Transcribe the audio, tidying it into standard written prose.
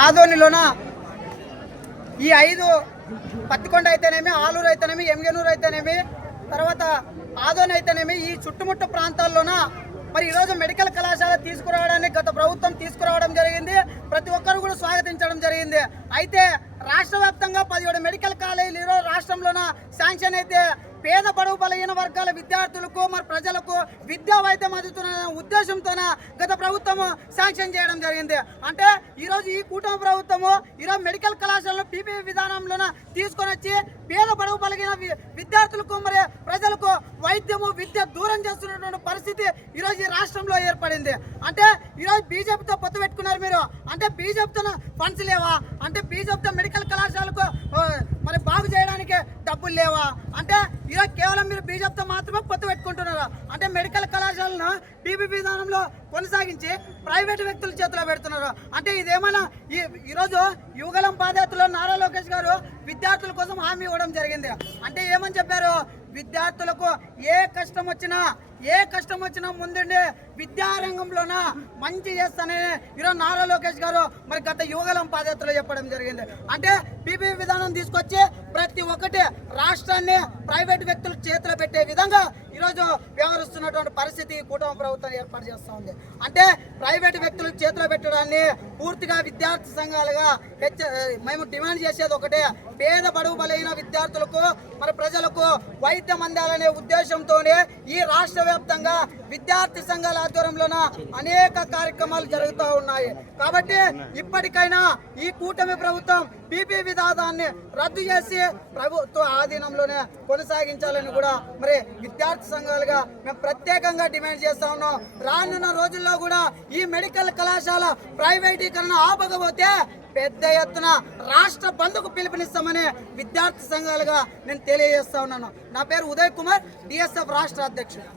ఆదోనిలోన ఈ 5 పత్తికొండ అయితేనేమి, ఆలూరు అయితేనేమి, ఎంగనూరు అయితేనేమి, తర్వాత ఆదోని అయితేనేమి ఈ చుట్టుముట్టు ప్రాంతాల్లోన మరి ఈరోజు మెడికల్ కళాశాల తీసుకురావడానికి గత ప్రభుత్వం తీసుకురావడం జరిగింది. ప్రతి ఒక్కరు కూడా స్వాగతించడం జరిగింది. అయితే రాష్ట్ర వ్యాప్తంగా 17 మెడికల్ కాలేజీలు ఈరోజు రాష్ట్రంలోన శాంక్షన్ అయితే పేద బడుగు బలహీన వర్గాల విద్యార్థులకు మరి ప్రజలకు విద్యా వైద్యం అందుతున్న ఉద్దేశంతోన గత ప్రభుత్వము శాంక్షన్ చేయడం జరిగింది. అంటే ఈరోజు ఈ కూటమి ప్రభుత్వము ఈరోజు మెడికల్ కళాశాలలో పీపీపీ విధానంలోన తీసుకొని వచ్చి పేద బడుగు బలహీన విద్యార్థులకు మరి ప్రజలకు వైద్యము విద్య దూరం చేస్తున్నటువంటి పరిస్థితి ఈరోజు ఈ రాష్ట్రంలో ఏర్పడింది. అంటే ఈరోజు బీజేపీతో పొత్తు పెట్టుకున్నారు మీరు. అంటే బీజేపీతో ఫండ్స్ లేవా? అంటే బీజేపీతో మెడికల్ కళాశాలకు మరి బాగు చేయడానికి డబ్బులు లేవా? అంటే ఈరోజు కేవలం మీరు బీజేపీతో మాత్రమే పొత్తు పెట్టుకుంటున్నారు. అంటే మెడికల్ కళాశాలను పీపీపీ విధానంలో కొనసాగించి ప్రైవేటు వ్యక్తుల చేతిలో పెడుతున్నారు. అంటే ఇదేమైనా ఈరోజు యువగలం పాదయాత్రలో నారా లోకేష్ గారు విద్యార్థుల కోసం హామీ ఇవ్వడం జరిగింది. అంటే ఏమని చెప్పారు? విద్యార్థులకు ఏ కష్టం వచ్చినా ముందుండి విద్యారంగంలోన మంచి చేస్తానని ఈరోజు నారా లోకేష్ గారు మరి గత యువగలం పాదయాత్రలో చెప్పడం జరిగింది. అంటే పీపీపీ విధానం తీసుకొచ్చి ప్రతి ఒక్కటి రాష్ట్రాన్ని ప్రైవేట్ వ్యక్తుల చేతిలో పెట్టే విధంగా ఈరోజు వ్యవహరిస్తున్నటువంటి పరిస్థితి కూటమి ప్రభుత్వం ఏర్పాటు చేస్తూ ఉంది. అంటే ప్రైవేట్ వ్యక్తుల చేతిలో పెట్టడాన్ని పూర్తిగా విద్యార్థి సంఘాలుగా మేము డిమాండ్ చేసేది ఒకటే, పేద బడుగు బలైన విద్యార్థులకు మరి ప్రజలకు వైద్యం అందాలనే ఉద్దేశంతోనే ఈ రాష్ట్ర వ్యాప్తంగా విద్యార్థి సంఘాల ఆధ్వర్యంలోన అనేక కార్యక్రమాలు జరుగుతూ ఉన్నాయి. కాబట్టి ఇప్పటికైనా ఈ కూటమి ప్రభుత్వం పీపీ విధానాన్ని రద్దు చేసి ప్రభుత్వ ఆధీనంలోనే కొనసాగించాలని కూడా మరి విద్యార్థి సంఘాలుగా మేము ప్రత్యేకంగా డిమాండ్ చేస్తా ఉన్నాం. రానున్న రోజుల్లో కూడా ఈ మెడికల్ కళాశాల ప్రైవేటీకరణ ఆపకపోతే పెద్ద ఎత్తున రాష్ట్ర బంద్కు పిలుపునిస్తామని విద్యార్థి సంఘాలుగా నేను తెలియజేస్తా ఉన్నాను. నా పేరు ఉదయ్ కుమార్, డిఎస్ఎఫ్ రాష్ట్ర అధ్యక్షుడు.